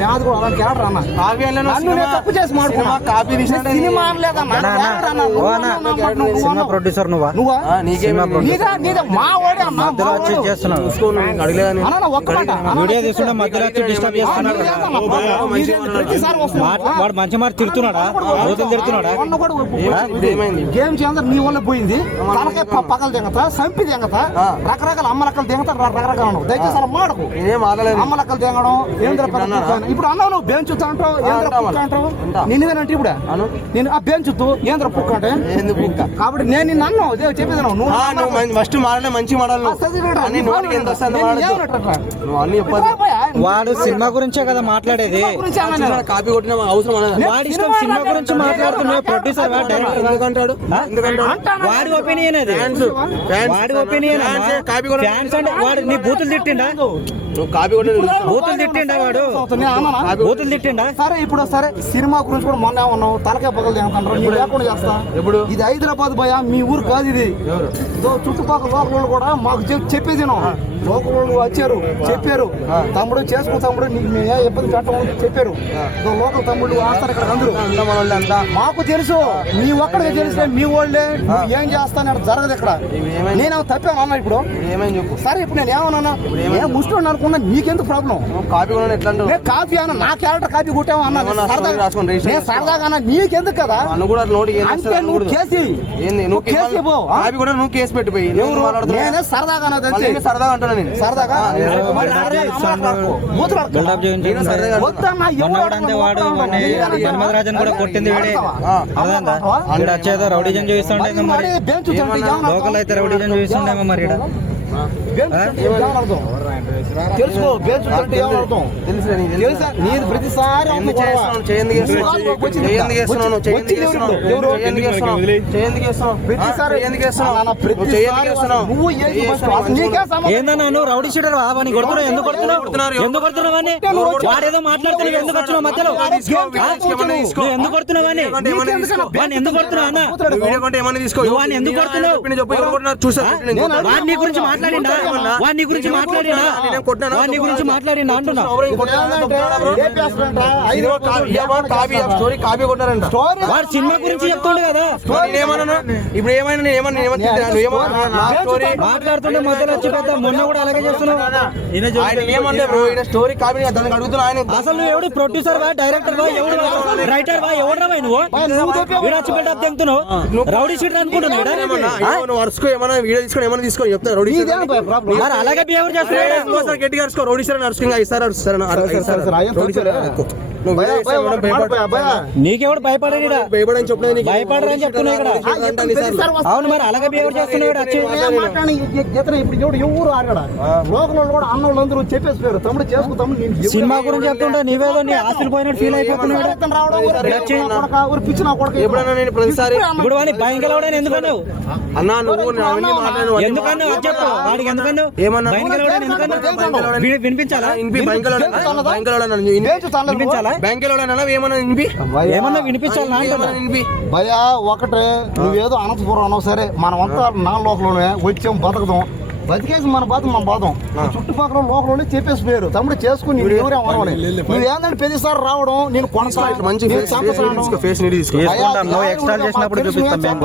నాది కూడా అలాంటి క్యారెక్టర్ అన్న. కాపీ అనలేను, నన్ను సినిమా- తప్పు చేసి మాడుకున్నా కాపీ అనలేదన్న. ప్రొడ్యూసర్ నువ్వా? నువ్వా? నీదా నీదా. మా ఓడే అన్న మధ్యలో వచ్చి. చేస్తున్నావు ఒక్క మాట. వీడియో తీసుకుంటే మధ్యలో వచ్చి డిస్టర్బ్ చేస్తున్నాడు. వాడు మంచి మాట తిడుతున్నాడా? రోజులు తిడుతున్నాడా? గేమ్ చేందర్ నీ వల్ల పోయింది. తనకే ప- పగలు దింగతా సంపి దింగతా. రకరకాల అమ్మలక్కలు దింగతా రకరకాల. దయచేసి మాడకు. అమ్మలక్కలు దింగడం ఏంద్ర ఇప్పుడు అన్నావు నువ్వు బెంచుతా అంటావు ఏంద్ర పుక్క. అంటావు? అంటా. నిన్నేనంటే ఇప్పుడు. నేను ఆ బెంచుతూ ఏంద్ర పుక్క అంటే? కాబట్టి నేను నిన్ను అన్నావు ఇదే చెప్పేది నువ్వు. ఫస్ట్ మాడలే మంచి మాడాలి నేను? నువ్వు అన్ని వాడు సినిమా గురించే కదా మాట్లాడేది. కాపీ కొట్టిన అవసరం అనేది వాడి ఇష్టం సినిమా గురించి మాట్లాడుతున్నావు ప్రొడ్యూసర్ డైరెక్టర్ ఎందుకంటాడు? వాడి ఒపీనియన్ అది. వాడి ఒపీనియన్ ఫ్యాన్స్ అంటే వాడు నీ బూతులు తిట్టిండా? నువ్వు కాపీ బూతులు తిట్టిండా వాడు? బూతులు తిట్టిండా? సరే ఇప్పుడు సరే సినిమా గురించి కూడా మొన్న ఉన్నావు. తలకాయ పగలు తింటారు నీ లేకుండా చేస్తా. ఎప్పుడు? ఇది హైదరాబాద్ భయ మీ ఊరు కాదు ఇది. చుట్టుపక్కల లోకల్ కూడా మాకు చెప్- చెప్పేది విను. లోకల్ వచ్చారు చెప్పారు. తమ్ముడు చేసుకో తమ్ముడు నీకు మేము ఏ ఇబ్బంది పెట్టమని చెప్పారు. లోకల్ తమ్ముళ్ళు వస్తారు ఇక్కడ అందరూ. మాకు తెలుసు. మీ ఒక్కడికి తెలిస్తే మీ వాళ్ళే ఏం చేస్తాను జరగదు ఇక్కడ? నేను తప్పాను అన్న ఇప్పుడు. ఏమని చెప్పు. సరే ఇప్పుడు నేను ఏమన్నా నేను ముస్లిం అనుకున్నా నీకెందుకు ప్రాబ్లం? కాపీ నేను కాపీ అన్న నా క్యారెక్టర్ కాపీ కొట్టావు అన్న? సరదాగా నేను అన్న నీకెందుకు కదా? అంటే నువ్వు. కేసు. నువ్వు కేసు నువ్వు కేసు పెట్టిపోయి. సరదాగా సరదాగా అంటున్నా బిల్డప్ నేను సరదాగా కూడా కొట్టింది వీడే. ఆ. అర్థందా వీడు వచ్చేదో రౌడీజం చూపిస్తుండేమో మరి. లోకల్ అయితే రౌడీజం చూపిస్తుండేమో మరి ఈడ. తెలుసుకో బెంచ్ తెలుసు. తెలుసా. నీది ప్రతిసారి ఎందుకు ఎందుకు ఎందుకు ఎందుకు ఎందుకు ఎందుకు ఎందుకు ఎందుకు రౌడీ షీటర్ కొడుతున్నావు. ఎందుకు కొడుతున్నావు? ఎందుకు కొడుతున్నావు అని వాడేదో మాట్లాడుతున్నావు ఎందుకు వచ్చినావు మధ్యలో? ఎందుకు కొడుతున్నావు అని ఎందుకు కొడుతున్నావు? అన్న? ఎందుకు నేను కొడుతున్నావు? చూసా. నీ గురించి మాట్లాడిండా? వాడి నీ గురించి మాట్లాడినా? నేనేం కొట్టినానా? వాడి నీ గురించి మాట్లాడిండా అంటున్నా? వాడు సినిమా గురించి చెప్తుండు కదా? ఇప్పుడు ఏమైనా మాట్లాడుతుంటే మధ్యలో వచ్చి పెద్ద మొన్న కూడా అలాగే చేస్తున్నావు. స్టోరీ కాపీ దానికి అడుగుతున్నా ఆయన అసలు నువ్వు ఎవడు ప్రొడ్యూసర్ వా డైరెక్టర్ వా ఎవడు రైటర్ వా ఎవడు రా నువ్వు? తెంగుతున్నావు రౌడీ షీటర్ అనుకుంటున్నావు ఏమన్నా వీడియో తీసుకొని ఏమన్నా తీసుకో చెప్తా రౌడీ మరి అలాగే బిహేవ్ చేస్తున్నాడు ఇంకోసారి గట్టిగా అరుచుకో రౌడీ సార్ అరుచుకో ఇస్తారు అరుస్తారు. నీకెవడు భయపడని భయపడని చెప్పలేదు. భయపడరని చెప్తున్నా ఇక్కడ. ఆ, ఎప్పుడు ప్రతిసారి వస్తా- అవును మరి అలాగే బిహేవ్ చేస్తున్నాడు ఎవరు లోకల్ కూడా అన్న వాళ్ళందరూ చెప్పేసిపోయారు తమ్ముడు చేసుకో తమ్ముడు సినిమా గురించి చెప్తుంటే నీవేదో నీ ఆస్తులు పోయినట్టు ఫీల్ అయిపోతున్నాడు ఇతను రావడం, ఊరు వచ్చి నా కొడక. ఎప్పుడన్నా నేను ప్రతిసారి ఇప్పుడు వాడిని భయంకరవాడని ఎందుకన్నావు అన్నా నువ్వు ఎందుకన్నావు చెప్పు. వాడికి ఎందుకన్నావు? ఏమన్నా? భయంకరవాడని ఎందుకన్నావు విని- వినిపించాలా? ఇన్పి బ్యాంకులో బ్యాంకులో బెంచ్ తనలేదు. వినిపించాలా? బ్యాంకులో ఏమన్నా ఇన్పి భయ, ఏమన్నా వినిపించాలా అంటున్నా ఏమన్నా ఇన్పి భయ ఒకటే నువ్వేదో అనంతపురం అన్నావు సరే మనం అంతా నా లోకలోనే వచ్చాం బతకదాం. బతికేసి మన బాధ మన బాధం. చుట్టుపక్కల లోకలోనే చెప్పేసిపోయారు. తమ్ముడు చేసుకుని ఎవరేం అనవాలి. నువ్వు ఏంటంటే ప్రతిసారి రావడం నేను కొనసా ఇట్లా మంచి ఫేస్ తీసుకో ఫేస్ నీటి తీసుకో తీసుకుంటాం నువ్వు ఎక్స్ట్రా చేసినప్పుడు చూపిస్తాం మేము.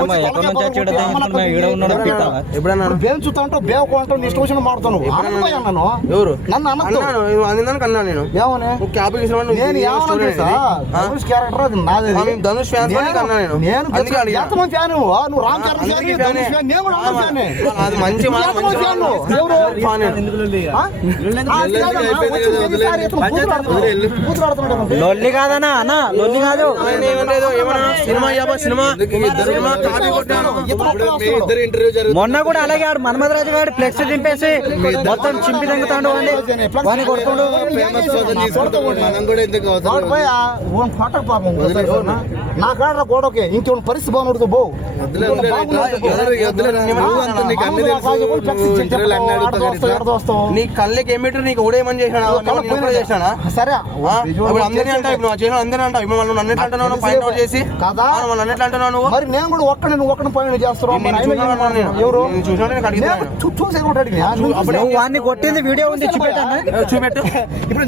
ఏమో ఎక్కడ నుంచి వచ్చాడో తెలుసుకుని మేము ఈడ ఉన్నాడు పిట్టాలా ఎప్పుడన్నా? బేంచుతా అంటావు బేవ అంటావు నీ వచ్చిన మాడుతాను నన్ను? ఎవరు? నన్ను అనద్దు. అన్నాను అన్నా నేను? ధనుష్ క్యారెక్టర్ అది నాది. ధనుష్ అన్నా నేను. ఎంతమంది ఫ్యాన్ నువ్వు? రామ్ చరణ్ ఫ్యాన్ ధనుష్ ఫ్యానే. ఫ్యాన్ నేను కూడా ఫ్యాన్ మంచి. లొల్లి కాదనా అన్న లొల్లి కాదు. Cinema cinema. మొన్న కూడా అలాగే ఆడు మన్మధరాజు గారు ఫ్లెక్స్ దింపేసి మొత్తం చింపి తంగుతాడు వాడిని. వాడిని కొడుతుండు. వాడు పోయి ఆ నా కాడ గోడకే ఇంకొన్ని పరిస్థితి బాగుండదు బో. నీ కళ్ళకి ఏమిటి నీకు ఊడేమని చేశాడా? నేను ఎప్పుడు చేశానా సరే? ఇప్పుడు అందరినీ అంటావు ఇప్పుడు నువ్వు చేసిన అందరినీ అంటావు. ఇప్పుడు మనం అన్నట్లు అంటున్నావు పాయింట్ అవుట్ చేసి? కదా? మనం అన్నట్లు నువ్వు? మరి నేను కూడా ఒక్కడి నువ్వు ఒక్కడి పైన చేస్తున్నావు నేను చూసినా నేను. ఎవరు? నేను చూసినా నేను అడిగితే నేను చూ- చూసి ఎక్కడ అడిగినా? నువ్వు నువ్వు వాడిని కొట్టింది వీడియో ఉంది చూపెట్టాను? చూపెట్టు.